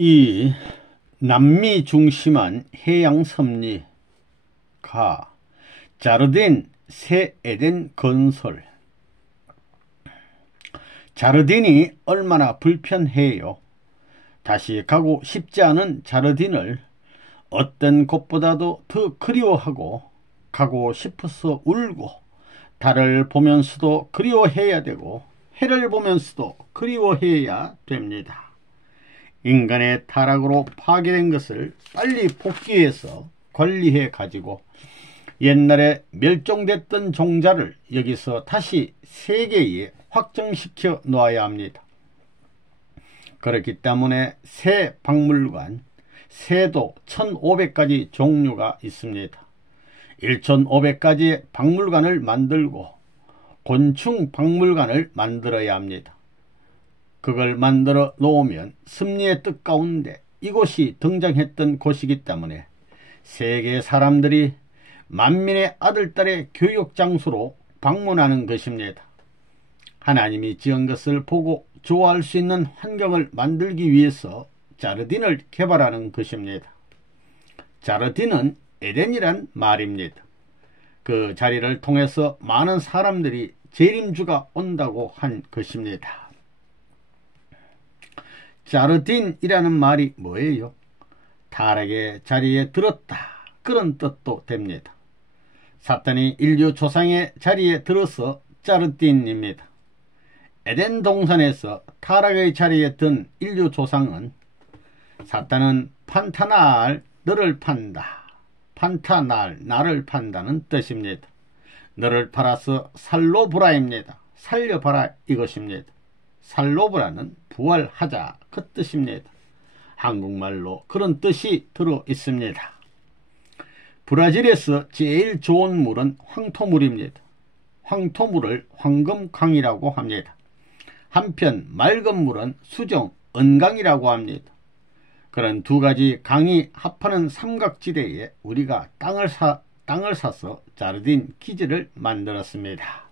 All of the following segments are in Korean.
이 남미 중심한 해양 섭리 가 자르딘 새 에덴 건설. 자르딘이 얼마나 불편해요. 다시 가고 싶지 않은 자르딘을 어떤 곳보다도 더 그리워하고 가고 싶어서 울고, 달을 보면서도 그리워해야 되고 해를 보면서도 그리워해야 됩니다. 인간의 타락으로 파괴된 것을 빨리 복귀해서 관리해 가지고 옛날에 멸종됐던 종자를 여기서 다시 세계에 확정시켜 놓아야 합니다. 그렇기 때문에 새 박물관, 새도 1500가지 종류가 있습니다. 1500가지의 박물관을 만들고 곤충 박물관을 만들어야 합니다. 그걸 만들어 놓으면 섭리의 뜻 가운데 이곳이 등장했던 곳이기 때문에 세계 사람들이 만민의 아들딸의 교육 장소로 방문하는 것입니다. 하나님이 지은 것을 보고 좋아할 수 있는 환경을 만들기 위해서 자르딘을 개발하는 것입니다. 자르딘은 에덴이란 말입니다. 그 자리를 통해서 많은 사람들이 재림주가 온다고 한 것입니다. 자르딘이라는 말이 뭐예요? 타락의 자리에 들었다, 그런 뜻도 됩니다. 사탄이 인류 조상의 자리에 들어서 자르딘입니다. 에덴 동산에서 타락의 자리에 든 인류 조상은, 사탄은 판타날, 너를 판다, 판타날, 나를 판다는 뜻입니다. 너를 팔아서 살로브라입니다. 살려봐라 이것입니다. 살로브라는 부활하자, 그 뜻입니다. 한국말로 그런 뜻이 들어 있습니다. 브라질에서 제일 좋은 물은 황토물입니다. 황토물을 황금강이라고 합니다. 한편 맑은 물은 수정, 은강이라고 합니다. 그런 두 가지 강이 합하는 삼각지대에 우리가 땅을 사서 자르딘 기지를 만들었습니다.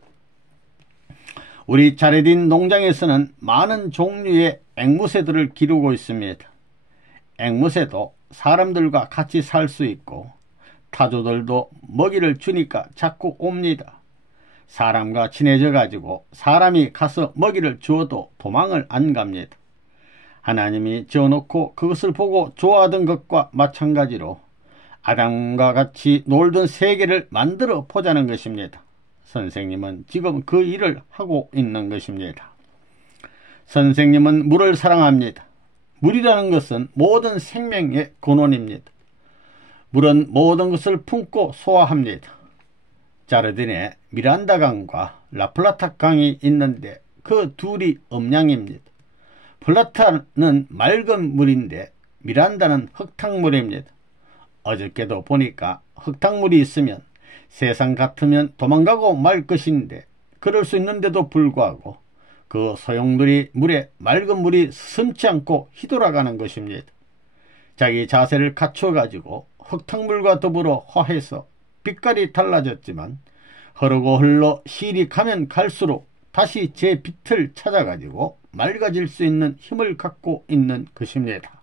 우리 자르딘 농장에서는 많은 종류의 앵무새들을 기르고 있습니다. 앵무새도 사람들과 같이 살 수 있고 타조들도 먹이를 주니까 자꾸 옵니다. 사람과 친해져 가지고 사람이 가서 먹이를 주어도 도망을 안 갑니다. 하나님이 지어놓고 그것을 보고 좋아하던 것과 마찬가지로 아담과 같이 놀던 세계를 만들어 보자는 것입니다. 선생님은 지금 그 일을 하고 있는 것입니다. 선생님은 물을 사랑합니다. 물이라는 것은 모든 생명의 근원입니다. 물은 모든 것을 품고 소화합니다. 자르딘에 미란다 강과 라플라타 강이 있는데 그 둘이 음양입니다. 플라타는 맑은 물인데 미란다는 흙탕물입니다. 어저께도 보니까 흙탕물이 있으면 세상 같으면 도망가고 말 것인데 그럴 수 있는데도 불구하고 그 소용돌이 물에 맑은 물이 스슴지 않고 휘돌아가는 것입니다. 자기 자세를 갖춰 가지고 흙탕물과 더불어 화해서 빛깔이 달라졌지만 흐르고 흘러 시일이 가면 갈수록 다시 제 빛을 찾아 가지고 맑아질 수 있는 힘을 갖고 있는 것입니다.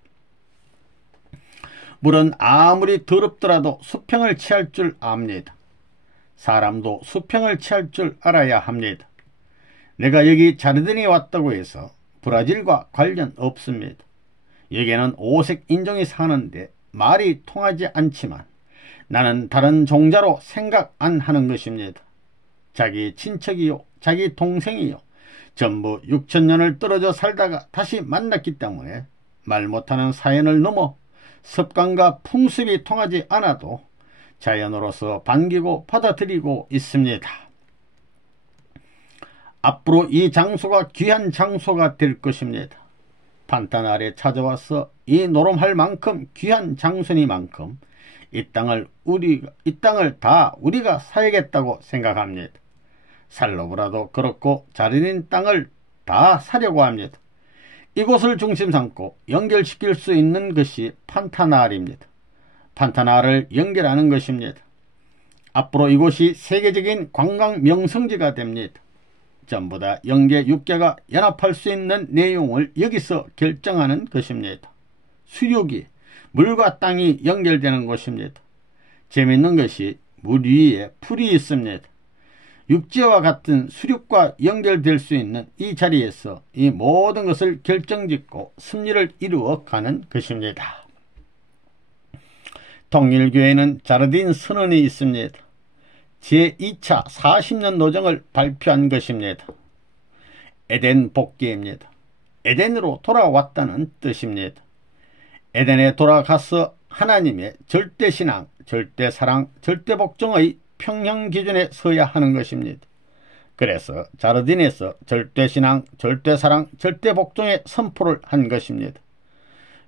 물은 아무리 더럽더라도 수평을 취할 줄 압니다. 사람도 수평을 취할 줄 알아야 합니다. 내가 여기 자르딘에 왔다고 해서 브라질과 관련 없습니다. 여기에는 5색 인종이 사는데 말이 통하지 않지만 나는 다른 종자로 생각 안 하는 것입니다. 자기 친척이요, 자기 동생이요, 전부 6000년을 떨어져 살다가 다시 만났기 때문에 말 못하는 사연을 넘어 습관과 풍습이 통하지 않아도 자연으로서 반기고 받아들이고 있습니다. 앞으로 이 장소가 귀한 장소가 될 것입니다. 판타날에 찾아와서 이 노름할 만큼 귀한 장소니만큼 이 땅을 다 우리가 사야겠다고 생각합니다. 살로브라도 그렇고 자르딘 땅을 다 사려고 합니다. 이곳을 중심 삼고 연결시킬 수 있는 것이 판타날입니다. 판타날을 연결하는 것입니다. 앞으로 이곳이 세계적인 관광 명성지가 됩니다. 전부 다 영계 6개가 연합할 수 있는 내용을 여기서 결정하는 것입니다. 수륙이 물과 땅이 연결되는 곳입니다. 재미있는 것이 물 위에 풀이 있습니다. 육지와 같은 수륙과 연결될 수 있는 이 자리에서 이 모든 것을 결정짓고 승리를 이루어 가는 것입니다. 통일교회는 자르딘 선언이 있습니다. 제2차 40년 노정을 발표한 것입니다. 에덴 복귀입니다. 에덴으로 돌아왔다는 뜻입니다. 에덴에 돌아가서 하나님의 절대신앙, 절대사랑, 절대복종의 평형기준에 서야 하는 것입니다. 그래서 자르딘에서 절대신앙, 절대사랑, 절대복종의 선포를 한 것입니다.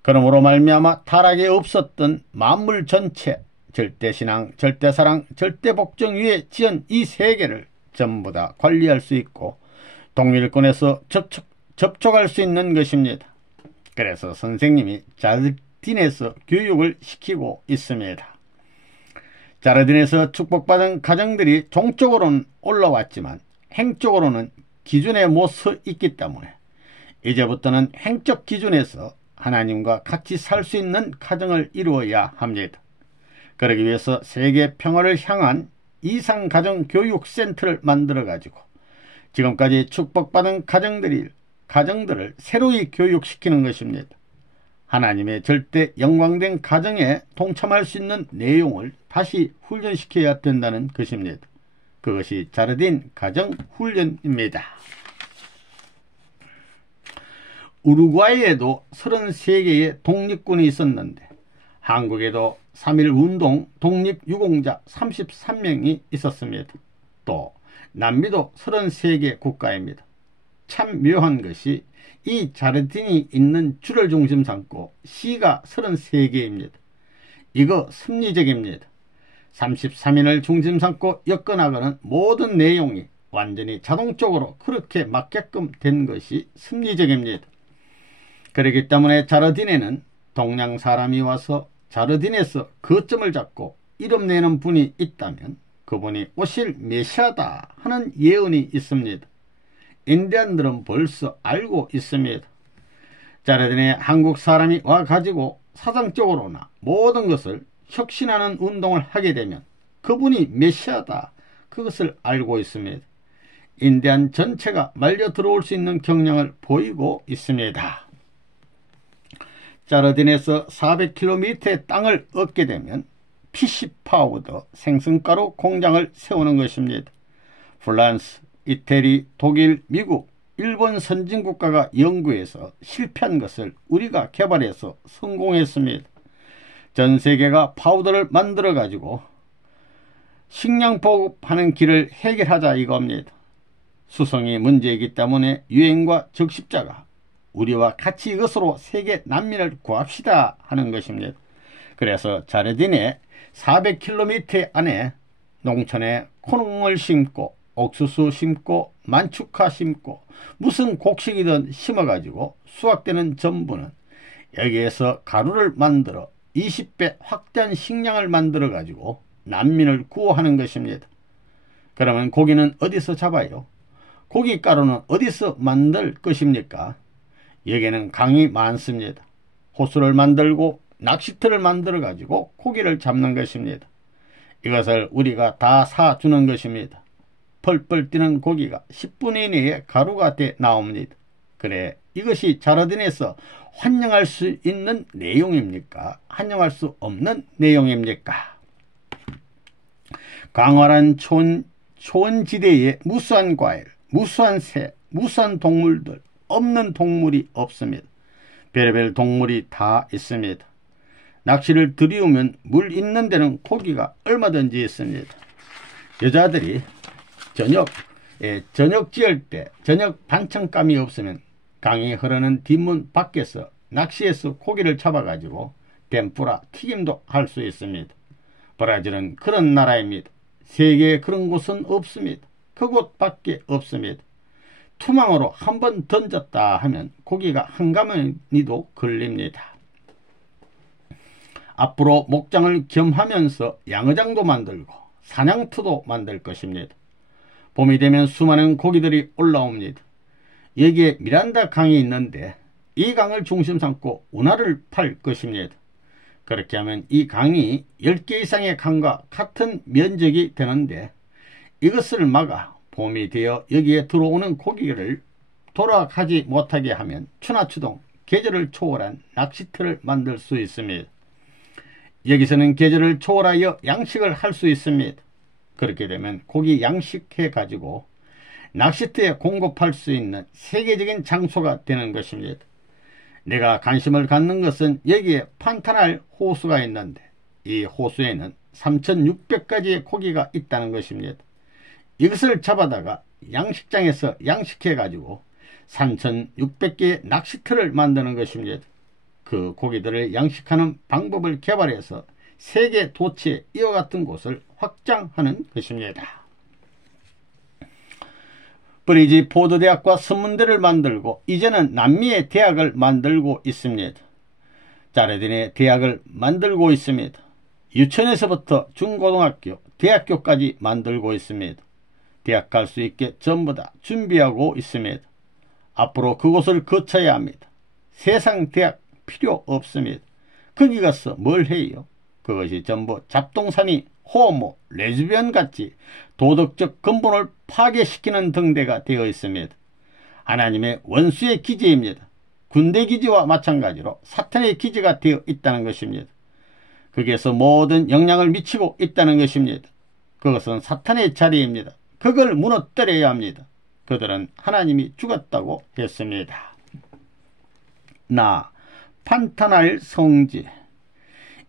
그러므로 말미암아 타락이 없었던 만물 전체 절대신앙, 절대사랑, 절대복종 위에 지은 이 세계를 전부 다 관리할 수 있고 동일권에서 접촉할 수 있는 것입니다. 그래서 선생님이 자르딘에서 교육을 시키고 있습니다. 자르딘에서 축복받은 가정들이 종적으로는 올라왔지만 행적으로는 기준에 못 서 있기 때문에 이제부터는 행적 기준에서 하나님과 같이 살 수 있는 가정을 이루어야 합니다. 그러기 위해서 세계 평화를 향한 이상가정교육센터를 만들어가지고 지금까지 축복받은 가정들을 새로이 교육시키는 것입니다. 하나님의 절대 영광된 가정에 동참할 수 있는 내용을 다시 훈련시켜야 된다는 것입니다. 그것이 자르딘 가정훈련입니다. 우루과이에도 33개의 독립군이 있었는데 한국에도 3.1운동 독립유공자 33명이 있었습니다. 또 남미도 33개 국가입니다. 참 묘한 것이 이 자르딘이 있는 주를 중심 삼고 시가 33개입니다. 이거 섭리적입니다. 33인을 중심 삼고 엮어나가는 모든 내용이 완전히 자동적으로 그렇게 맞게끔 된 것이 섭리적입니다. 그렇기 때문에 자르딘에는 동양 사람이 와서 자르딘에서 거점을 잡고 이름 내는 분이 있다면 그분이 오실 메시아다 하는 예언이 있습니다. 인디안들은 벌써 알고 있습니다. 자르딘에 한국 사람이 와가지고 사상적으로나 모든 것을 혁신하는 운동을 하게 되면 그분이 메시아다 그것을 알고 있습니다. 인디안 전체가 말려 들어올 수 있는 경향을 보이고 있습니다. 자르딘에서 400km의 땅을 얻게 되면 PC 파우더 생선가루 공장을 세우는 것입니다. 프랑스, 이태리, 독일, 미국, 일본 선진국가가 연구해서 실패한 것을 우리가 개발해서 성공했습니다. 전 세계가 파우더를 만들어 가지고 식량 보급하는 길을 해결하자 이겁니다. 수성이 문제이기 때문에 유엔과 적십자가 우리와 같이 이것으로 세계 난민을 구합시다 하는 것입니다. 그래서 자르딘에 400km 안에 농촌에 콩을 심고 옥수수 심고 만축화 심고 무슨 곡식이든 심어가지고 수확되는 전부는 여기에서 가루를 만들어 20배 확대한 식량을 만들어 가지고 난민을 구호하는 것입니다. 그러면 고기는 어디서 잡아요? 고깃가루는 어디서 만들 것입니까? 여기에는 강이 많습니다. 호수를 만들고 낚시터를 만들어 가지고 고기를 잡는 것입니다. 이것을 우리가 다 사주는 것입니다. 펄펄 뛰는 고기가 10분 이내에 가루가 돼 나옵니다. 그래, 이것이 자르딘에서 환영할 수 있는 내용입니까? 환영할 수 없는 내용입니까? 광활한 초원지대에 무수한 과일, 무수한 새, 무수한 동물들, 없는 동물이 없습니다. 별의별 동물이 다 있습니다. 낚시를 들이우면 물 있는 데는 고기가 얼마든지 있습니다. 여자들이 저녁 지을 때 저녁 반찬감이 없으면 강이 흐르는 뒷문 밖에서 낚시해서 고기를 잡아가지고 덴푸라 튀김도 할 수 있습니다. 브라질은 그런 나라입니다. 세계에 그런 곳은 없습니다. 그곳밖에 없습니다. 투망으로 한번 던졌다 하면 고기가 한 가마니도 걸립니다. 앞으로 목장을 겸하면서 양어장도 만들고 사냥터도 만들 것입니다. 봄이 되면 수많은 고기들이 올라옵니다. 여기에 미란다 강이 있는데 이 강을 중심 삼고 운하를 팔 것입니다. 그렇게 하면 이 강이 10개 이상의 강과 같은 면적이 되는데, 이것을 막아 봄이 되어 여기에 들어오는 고기를 돌아가지 못하게 하면 추나추동 계절을 초월한 낚시터를 만들 수 있습니다. 여기서는 계절을 초월하여 양식을 할 수 있습니다. 그렇게 되면 고기 양식해 가지고 낚시터에 공급할 수 있는 세계적인 장소가 되는 것입니다. 내가 관심을 갖는 것은 여기에 판타날 호수가 있는데, 이 호수에는 3600가지의 고기가 있다는 것입니다. 이것을 잡아다가 양식장에서 양식해 가지고 3600개의 낚시터를 만드는 것입니다. 그 고기들을 양식하는 방법을 개발해서 세계 도처에 이와 같은 곳을 확장하는 것입니다. 브리지포드 대학과 선문대를 만들고 이제는 남미의 대학을 만들고 있습니다. 자레딘의 대학을 만들고 있습니다. 유치원에서부터 중고등학교, 대학교까지 만들고 있습니다. 대학 갈 수 있게 전부 다 준비하고 있습니다. 앞으로 그곳을 거쳐야 합니다. 세상 대학 필요 없습니다. 거기 가서 뭘 해요? 그것이 전부 잡동사니, 호모, 레즈비언 같이 도덕적 근본을 파괴시키는 등대가 되어 있습니다. 하나님의 원수의 기지입니다. 군대 기지와 마찬가지로 사탄의 기지가 되어 있다는 것입니다. 거기에서 모든 영향을 미치고 있다는 것입니다. 그것은 사탄의 자리입니다. 그걸 무너뜨려야 합니다. 그들은 하나님이 죽었다고 했습니다. 판타날 성지.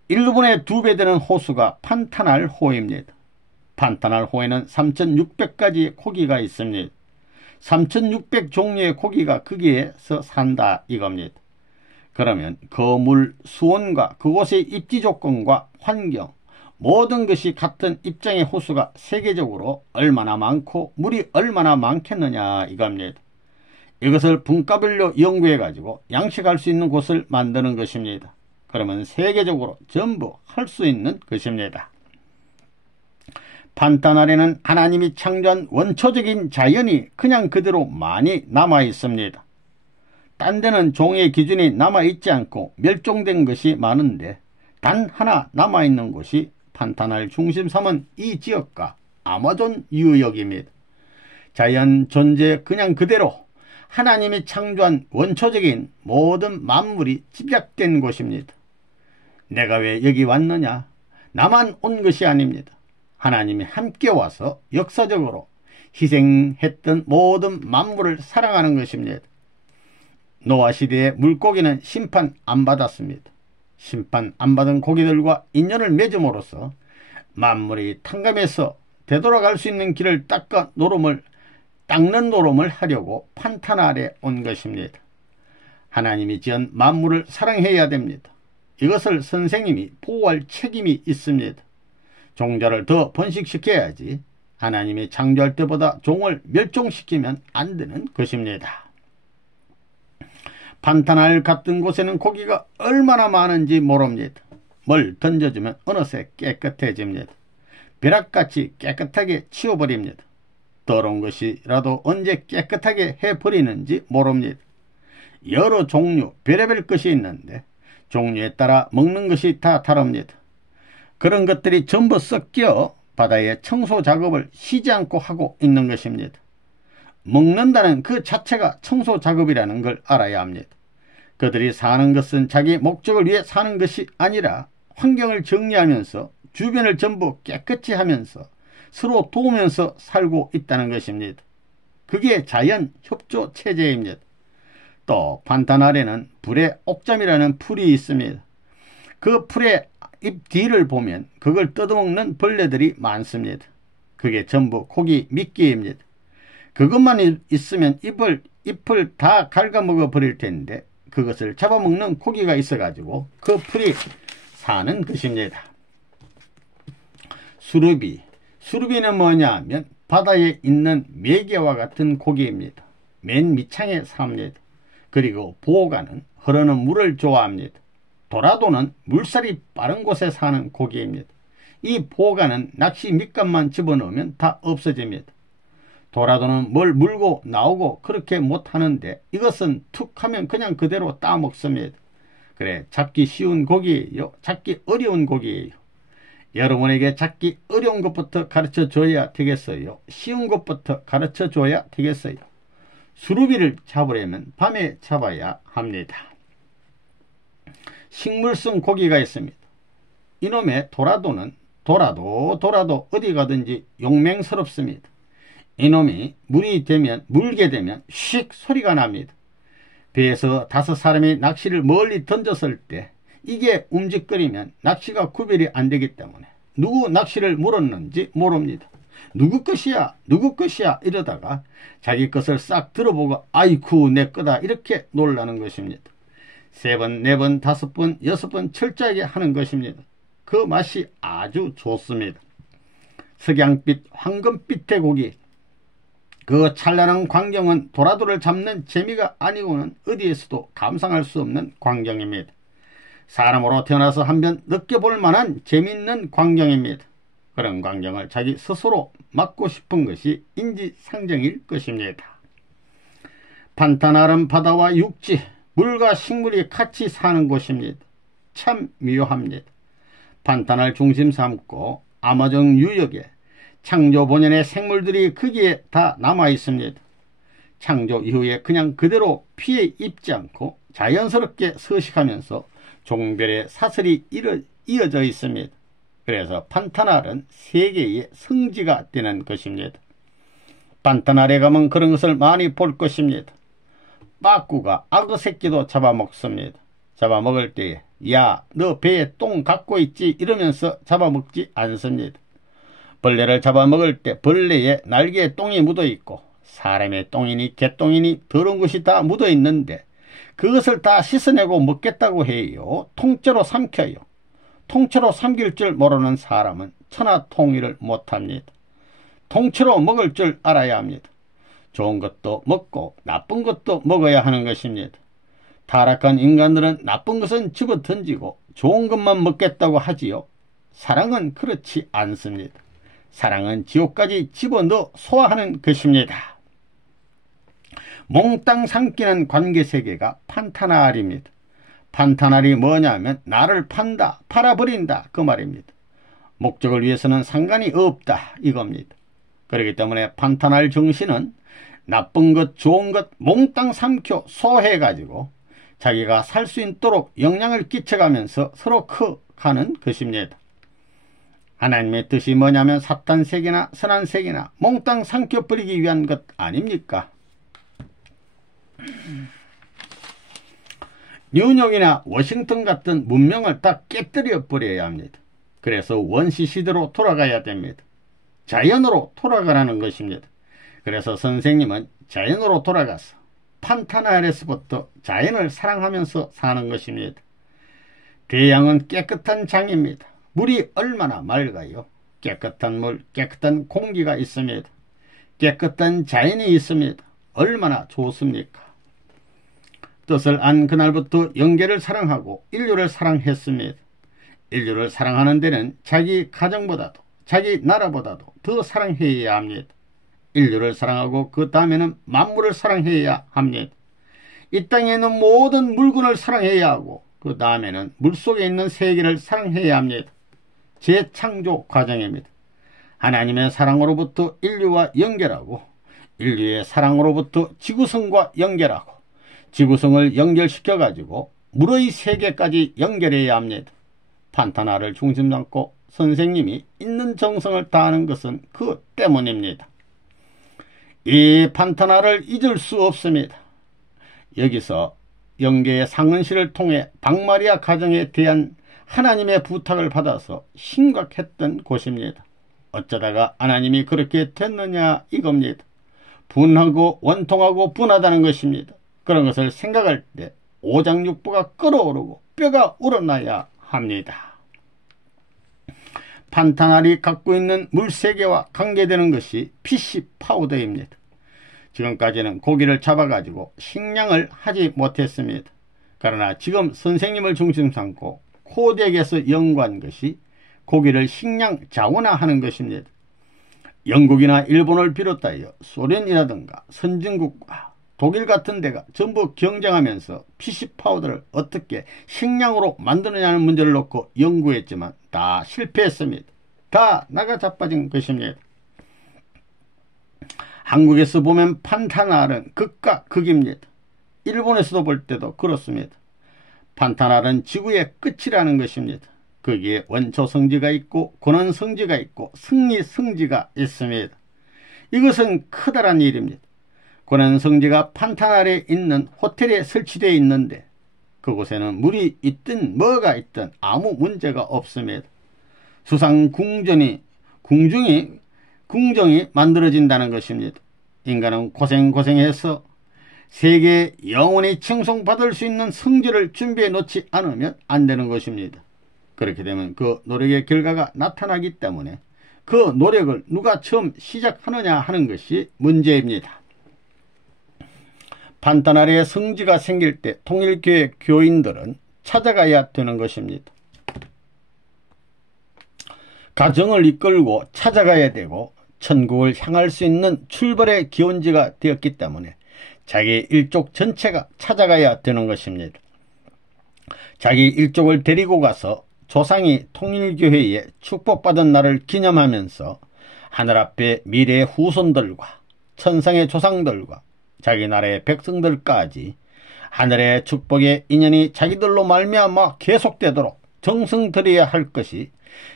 일본의 2배 되는 호수가 판타날 호입니다. 판타날 호에는 3600가지의 고기가 있습니다. 3600 종류의 고기가 거기에서 산다 이겁니다. 그러면 거물, 수온과 그곳의 입지 조건과 환경, 모든 것이 같은 입장의 호수가 세계적으로 얼마나 많고 물이 얼마나 많겠느냐 이겁니다. 이것을 분과별로 연구해 가지고 양식할 수 있는 곳을 만드는 것입니다. 그러면 세계적으로 전부 할 수 있는 것입니다. 판타날에는 하나님이 창조한 원초적인 자연이 그냥 그대로 많이 남아 있습니다. 딴 데는 종의 기준이 남아 있지 않고 멸종된 것이 많은데, 단 하나 남아 있는 곳이 판타날 중심 삼은 이 지역과 아마존 유역입니다. 자연 존재 그냥 그대로 하나님이 창조한 원초적인 모든 만물이 집약된 곳입니다. 내가 왜 여기 왔느냐? 나만 온 것이 아닙니다. 하나님이 함께 와서 역사적으로 희생했던 모든 만물을 사랑하는 것입니다. 노아 시대의 물고기는 심판 안 받았습니다. 심판 안 받은 고기들과 인연을 맺음으로써 만물이 탕감해서 되돌아갈 수 있는 길을 닦는 노름을 하려고 판타날에 온 것입니다. 하나님이 지은 만물을 사랑해야 됩니다. 이것을 선생님이 보호할 책임이 있습니다. 종자를 더 번식시켜야지 하나님이 창조할 때보다 종을 멸종시키면 안 되는 것입니다. 판타날 같은 곳에는 고기가 얼마나 많은지 모릅니다. 뭘 던져주면 어느새 깨끗해집니다. 벼락같이 깨끗하게 치워버립니다. 더러운 것이라도 언제 깨끗하게 해버리는지 모릅니다. 여러 종류 별의별 것이 있는데 종류에 따라 먹는 것이 다 다릅니다. 그런 것들이 전부 섞여 바다의 청소 작업을 쉬지 않고 하고 있는 것입니다. 먹는다는 그 자체가 청소 작업이라는 걸 알아야 합니다. 그들이 사는 것은 자기 목적을 위해 사는 것이 아니라 환경을 정리하면서 주변을 전부 깨끗이 하면서 서로 도우면서 살고 있다는 것입니다. 그게 자연 협조 체제입니다. 또 판타날에는 불의 옥잠이라는 풀이 있습니다. 그 풀의 잎 뒤를 보면 그걸 뜯어먹는 벌레들이 많습니다. 그게 전부 고기 미끼입니다. 그것만 있으면 잎을 다 갉아먹어 버릴 텐데 그것을 잡아먹는 고기가 있어가지고 그 풀이 사는 것입니다. 수루비는 뭐냐 하면 바다에 있는 메개와 같은 고기입니다. 맨 밑창에 삽니다. 그리고 보호가는 흐르는 물을 좋아합니다. 도라도는 물살이 빠른 곳에 사는 고기입니다. 이 보호가는 낚시 밑감만 집어넣으면 다 없어집니다. 도라도는 뭘 물고 나오고 그렇게 못하는데 이것은 툭 하면 그냥 그대로 따먹습니다. 그래, 잡기 쉬운 고기예요. 잡기 어려운 고기예요. 여러분에게 잡기 어려운 것부터 가르쳐 줘야 되겠어요. 쉬운 것부터 가르쳐 줘야 되겠어요. 수루비를 잡으려면 밤에 잡아야 합니다. 식물성 고기가 있습니다. 이놈의 도라도는 도라도 어디 가든지 용맹스럽습니다. 이놈이 물게 되면 휙 소리가 납니다. 배에서 5사람이 낚시를 멀리 던졌을 때 이게 움직거리면 낚시가 구별이 안 되기 때문에 누구 낚시를 물었는지 모릅니다. 누구 것이야 이러다가 자기 것을 싹 들어보고 아이쿠 내 거다 이렇게 놀라는 것입니다. 3번, 4번, 5번, 6번 철저하게 하는 것입니다. 그 맛이 아주 좋습니다. 석양빛, 황금빛의 고기, 그 찬란한 광경은 도라도를 잡는 재미가 아니고는 어디에서도 감상할 수 없는 광경입니다. 사람으로 태어나서 한번 느껴볼 만한 재미있는 광경입니다. 그런 광경을 자기 스스로 맡고 싶은 것이 인지상정일 것입니다. 판타날은 바다와 육지, 물과 식물이 같이 사는 곳입니다. 참 묘합니다. 판타날 중심 삼고 아마존 유역에 창조 본연의 생물들이 거기에 다 남아 있습니다. 창조 이후에 그냥 그대로 피해 입지 않고 자연스럽게 서식하면서 종별의 사슬이 이어져 있습니다. 그래서 판타날은 세계의 성지가 되는 것입니다. 판타날에 가면 그런 것을 많이 볼 것입니다. 빠꾸가 악어 새끼도 잡아먹습니다. 잡아먹을 때에 야, 너 배에 똥 갖고 있지 이러면서 잡아먹지 않습니다. 벌레를 잡아먹을 때 벌레의 날개에 똥이 묻어있고 사람의 똥이니 개똥이니 더러운 것이 다 묻어있는데 그것을 다 씻어내고 먹겠다고 해요. 통째로 삼켜요. 통째로 삼킬 줄 모르는 사람은 천하통일을 못합니다. 통째로 먹을 줄 알아야 합니다. 좋은 것도 먹고 나쁜 것도 먹어야 하는 것입니다. 타락한 인간들은 나쁜 것은 집어 던지고 좋은 것만 먹겠다고 하지요. 사랑은 그렇지 않습니다. 사랑은 지옥까지 집어넣어 소화하는 것입니다. 몽땅 삼키는 관계세계가 판타날입니다. 판타날이 뭐냐면 나를 판다, 팔아버린다 그 말입니다. 목적을 위해서는 상관이 없다 이겁니다. 그렇기 때문에 판타날 정신은 나쁜 것 좋은 것 몽땅 삼켜 소화해가지고 자기가 살 수 있도록 영향을 끼쳐가면서 서로 커가는 것입니다. 하나님의 뜻이 뭐냐면 사탄색이나 선한색이나 몽땅 삼켜버리기 위한 것 아닙니까? 뉴욕이나 워싱턴 같은 문명을 다 깨뜨려 버려야 합니다. 그래서 원시 시대로 돌아가야 됩니다. 자연으로 돌아가라는 것입니다. 그래서 선생님은 자연으로 돌아가서 판타날에서부터 자연을 사랑하면서 사는 것입니다. 대양은 깨끗한 장입니다. 물이 얼마나 맑아요. 깨끗한 물, 깨끗한 공기가 있습니다. 깨끗한 자연이 있습니다. 얼마나 좋습니까? 뜻을 안 그날부터 영계를 사랑하고 인류를 사랑했습니다. 인류를 사랑하는 데는 자기 가정보다도 자기 나라보다도 더 사랑해야 합니다. 인류를 사랑하고 그 다음에는 만물을 사랑해야 합니다. 이 땅에 있는 모든 물건을 사랑해야 하고 그 다음에는 물속에 있는 세계를 사랑해야 합니다. 재창조 과정입니다. 하나님의 사랑으로부터 인류와 연결하고 인류의 사랑으로부터 지구성과 연결하고 지구성을 연결시켜 가지고 물의 세계까지 연결해야 합니다. 판타날을 중심 삼고 선생님이 있는 정성을 다하는 것은 그 때문입니다. 이 판타날을 잊을 수 없습니다. 여기서 영계의 상은시를 통해 박마리아 가정에 대한 하나님의 부탁을 받아서 심각했던 곳입니다. 어쩌다가 하나님이 그렇게 됐느냐 이겁니다. 분하고 원통하고 분하다는 것입니다. 그런 것을 생각할 때 오장육부가 끓어오르고 뼈가 우러나야 합니다. 판타날이 갖고 있는 물세계와 관계되는 것이 피시 파우더입니다. 지금까지는 고기를 잡아가지고 식량을 하지 못했습니다. 그러나 지금 선생님을 중심 삼고 코덱에서 연구한 것이 고기를 식량 자원화하는 것입니다. 영국이나 일본을 비롯하여 소련이라든가 선진국과 독일 같은 데가 전부 경쟁하면서 PC 파우더를 어떻게 식량으로 만드느냐는 문제를 놓고 연구했지만 다 실패했습니다. 다 나가 자빠진 것입니다. 한국에서 보면 판타날은 극과 극입니다. 일본에서도 볼 때도 그렇습니다. 판타날은 지구의 끝이라는 것입니다. 거기에 원초 성지가 있고 고난 성지가 있고 승리 성지가 있습니다. 이것은 커다란 일입니다. 고난 성지가 판타날에 있는 호텔에 설치되어 있는데 그곳에는 물이 있든 뭐가 있든 아무 문제가 없습니다. 수상 궁정이 만들어진다는 것입니다. 인간은 고생해서 세계에 영원히 칭송받을 수 있는 성지를 준비해 놓지 않으면 안 되는 것입니다. 그렇게 되면 그 노력의 결과가 나타나기 때문에 그 노력을 누가 처음 시작하느냐 하는 것이 문제입니다. 판타날에 성지가 생길 때 통일교회 교인들은 찾아가야 되는 것입니다. 가정을 이끌고 찾아가야 되고 천국을 향할 수 있는 출발의 기원지가 되었기 때문에 자기 일족 전체가 찾아가야 되는 것입니다. 자기 일족을 데리고 가서 조상이 통일교회에 축복받은 날을 기념하면서 하늘 앞에 미래의 후손들과 천상의 조상들과 자기 나라의 백성들까지 하늘의 축복의 인연이 자기들로 말미암아 계속되도록 정성 들여야 할 것이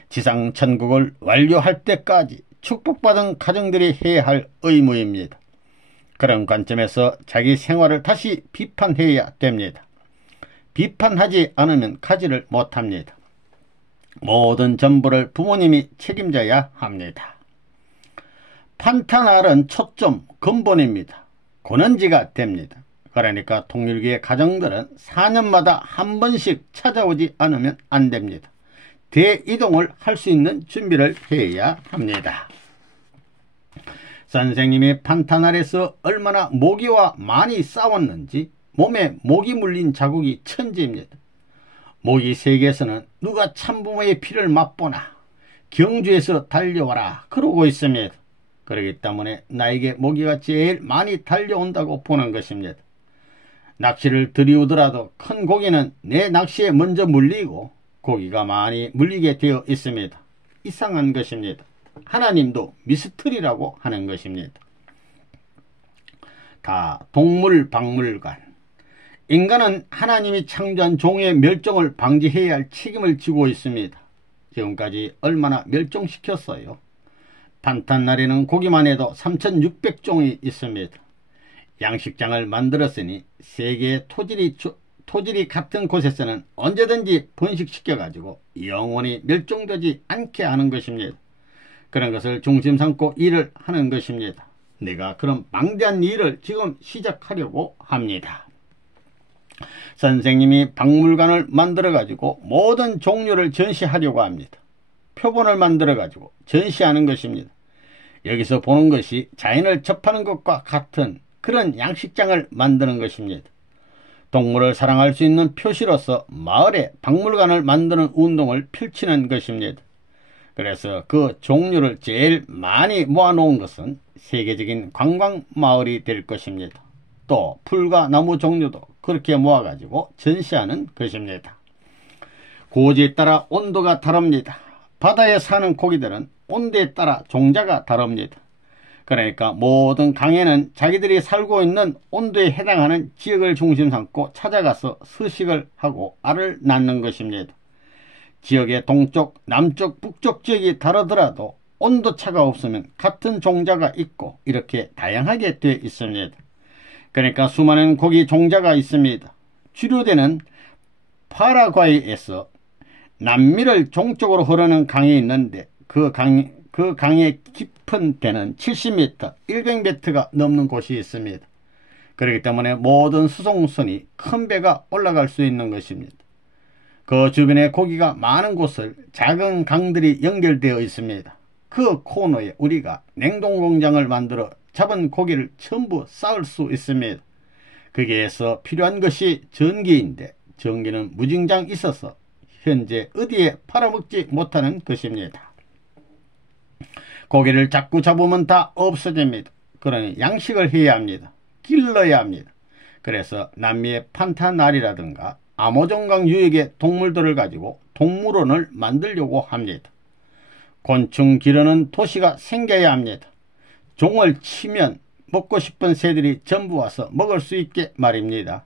지상 천국을 완료할 때까지 축복받은 가정들이 해야 할 의무입니다. 그런 관점에서 자기 생활을 다시 비판해야 됩니다. 비판하지 않으면 가지를 못합니다. 모든 전부를 부모님이 책임져야 합니다. 판타날은 초점, 근본입니다. 고난지가 됩니다. 그러니까 통일교의 가정들은 4년마다 한 번씩 찾아오지 않으면 안 됩니다. 대이동을 할 수 있는 준비를 해야 합니다. 선생님이 판타날에서 얼마나 모기와 많이 싸웠는지 몸에 모기 물린 자국이 천지입니다. 모기 세계에서는 누가 참부모의 피를 맛보나 경주에서 달려와라 그러고 있습니다. 그렇기 때문에 나에게 모기가 제일 많이 달려온다고 보는 것입니다. 낚시를 들이우더라도 큰 고기는 내 낚시에 먼저 물리고 고기가 많이 물리게 되어 있습니다. 이상한 것입니다. 하나님도 미스터리라고 하는 것입니다. 다 동물박물관. 인간은 하나님이 창조한 종의 멸종을 방지해야 할 책임을 지고 있습니다. 지금까지 얼마나 멸종시켰어요. 판타날에는 고기만 해도 3600종이 있습니다. 양식장을 만들었으니 세계의 토질이 같은 곳에서는 언제든지 번식시켜가지고 영원히 멸종되지 않게 하는 것입니다. 그런 것을 중심 삼고 일을 하는 것입니다. 내가 그런 망대한 일을 지금 시작하려고 합니다. 선생님이 박물관을 만들어가지고 모든 종류를 전시하려고 합니다. 표본을 만들어가지고 전시하는 것입니다. 여기서 보는 것이 자연을 접하는 것과 같은 그런 양식장을 만드는 것입니다. 동물을 사랑할 수 있는 표시로서 마을에 박물관을 만드는 운동을 펼치는 것입니다. 그래서 그 종류를 제일 많이 모아놓은 것은 세계적인 관광마을이 될 것입니다. 또 풀과 나무 종류도 그렇게 모아가지고 전시하는 것입니다. 고지에 따라 온도가 다릅니다. 바다에 사는 고기들은 온도에 따라 종자가 다릅니다. 그러니까 모든 강에는 자기들이 살고 있는 온도에 해당하는 지역을 중심 삼고 찾아가서 서식을 하고 알을 낳는 것입니다. 지역의 동쪽, 남쪽, 북쪽 지역이 다르더라도 온도차가 없으면 같은 종자가 있고 이렇게 다양하게 되어 있습니다. 그러니까 수많은 고기 종자가 있습니다. 주류되는 파라과이에서 남미를 종쪽으로 흐르는 강이 있는데 그 강의 깊은 데는 70m, 100m가 넘는 곳이 있습니다. 그렇기 때문에 모든 수송선이 큰 배가 올라갈 수 있는 것입니다. 그 주변에 고기가 많은 곳을 작은 강들이 연결되어 있습니다. 그 코너에 우리가 냉동공장을 만들어 잡은 고기를 전부 쌓을 수 있습니다. 거기에서 필요한 것이 전기인데 전기는 무진장 있어서 현재 어디에 팔아먹지 못하는 것입니다. 고기를 자꾸 잡으면 다 없어집니다. 그러니 양식을 해야 합니다. 길러야 합니다. 그래서 남미의 판타날이라든가 아마존강 유역의 동물들을 가지고 동물원을 만들려고 합니다. 곤충 기르는 도시가 생겨야 합니다. 종을 치면 먹고 싶은 새들이 전부 와서 먹을 수 있게 말입니다.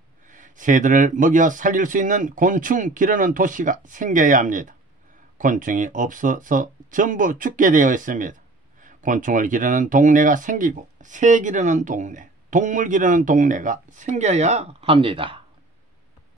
새들을 먹여 살릴 수 있는 곤충 기르는 도시가 생겨야 합니다. 곤충이 없어서 전부 죽게 되어 있습니다. 곤충을 기르는 동네가 생기고 새 기르는 동네, 동물 기르는 동네가 생겨야 합니다.